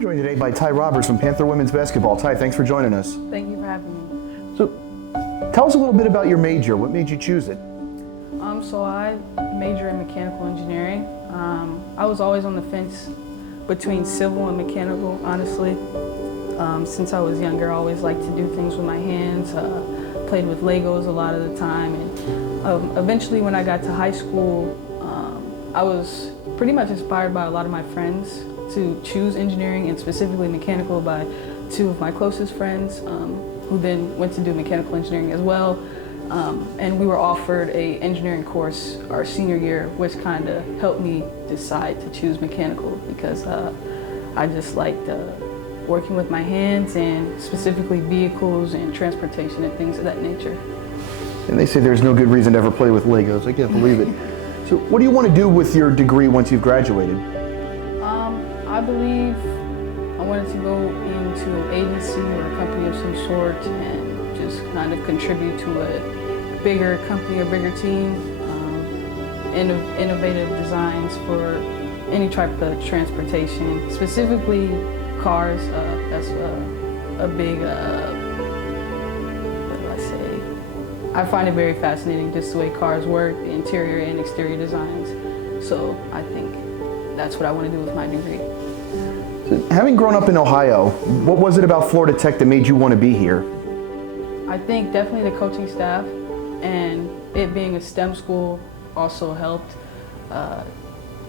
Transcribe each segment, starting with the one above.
We're joined today by Tai Roberts from Panther women's basketball. Tai, thanks for joining us. Thank you for having me. So, tell us a little bit about your major. What made you choose it? So I major in mechanical engineering. I was always on the fence between civil and mechanical, honestly. Since I was younger, I always liked to do things with my hands, played with Legos a lot of the time. And eventually when I got to high school, I was pretty much inspired by a lot of my friends to choose engineering, and specifically mechanical, by two of my closest friends who then went to do mechanical engineering as well. And we were offered an engineering course our senior year, which kind of helped me decide to choose mechanical because I just liked working with my hands, and specifically vehicles and transportation and things of that nature. And they say there's no good reason to ever play with Legos. I can't believe it. So what do you want to do with your degree once you've graduated? I believe I wanted to go into an agency or a company of some sort and just kind of contribute to a bigger company or bigger team, innovative designs for any type of transportation, specifically cars. That's a big, what do I say? I find it very fascinating just the way cars work, the interior and exterior designs. So I think that's what I want to do with my degree. So, having grown up in Ohio, what was it about Florida Tech that made you want to be here? I think definitely the coaching staff, and it being a STEM school also helped.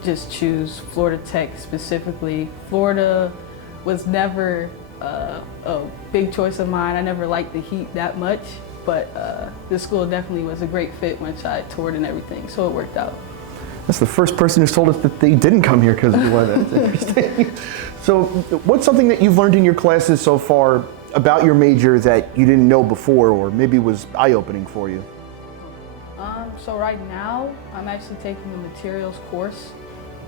Just choose Florida Tech specifically. Florida was never a big choice of mine. I never liked the heat that much, but this school definitely was a great fit once I toured and everything, so it worked out. That's the first person who's told us that they didn't come here because of the weather. That's interesting. So what's something that you've learned in your classes so far about your major that you didn't know before, or maybe was eye-opening for you? So right now, I'm actually taking the materials course.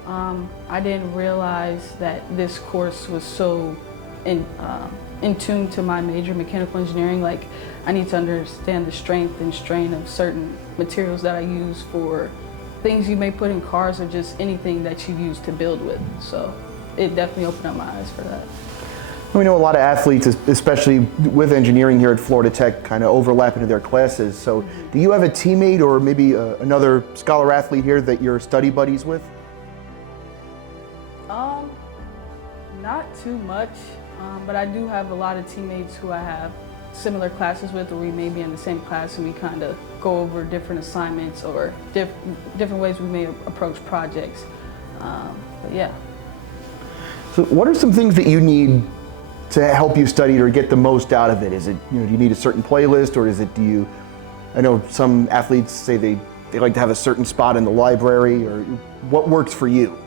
I didn't realize that this course was so in tune to my major, mechanical engineering. Like, I need to understand the strength and strain of certain materials that I use for things you may put in cars, or just anything that you use to build with. So it definitely opened up my eyes for that. We know a lot of athletes, especially with engineering here at Florida Tech, kind of overlap into their classes. So do you have a teammate or maybe another scholar athlete here that you're study buddies with? Not too much, but I do have a lot of teammates who I have similar classes with, or we may be in the same class and we kind of go over different assignments or different ways we may approach projects. But yeah. So what are some things that you need to help you study or get the most out of it? Is it, do you need a certain playlist, or is it, I know some athletes say they like to have a certain spot in the library, or what works for you?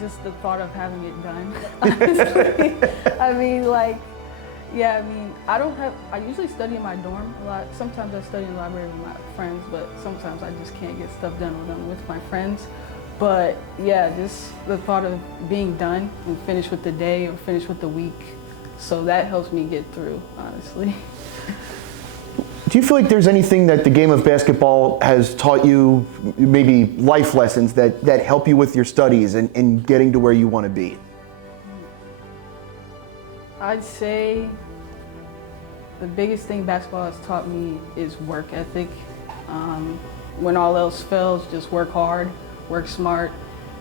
Just the thought of having it done, honestly. I mean, I usually study in my dorm a lot. Sometimes I study in the library with my friends, but sometimes I just can't get stuff done with my friends. But yeah, just the thought of being done and finished with the day or finished with the week. So that helps me get through, honestly. Do you feel like there's anything that the game of basketball has taught you, maybe life lessons that help you with your studies and getting to where you want to be? I'd say the biggest thing basketball has taught me is work ethic. When all else fails, just work hard, work smart.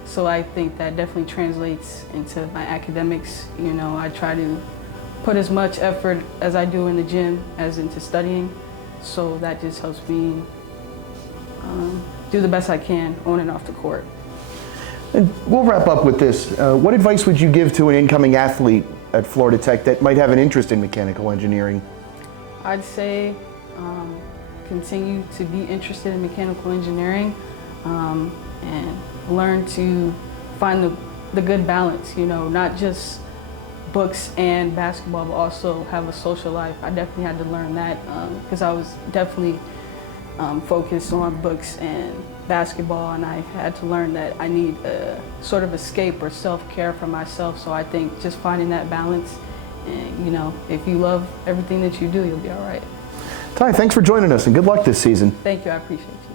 So I think that definitely translates into my academics. I try to put as much effort as I do in the gym as into studying. So that just helps me do the best I can on and off the court. And we'll wrap up with this. What advice would you give to an incoming athlete at Florida Tech that might have an interest in mechanical engineering? I'd say continue to be interested in mechanical engineering and learn to find the good balance, not just books and basketball, but also have a social life. I definitely had to learn that because I was definitely focused on books and basketball, and I had to learn that I need a sort of escape or self-care for myself. So I think just finding that balance, and if you love everything that you do, you'll be all right. Tai, thanks for joining us and good luck this season. Thank you, I appreciate you.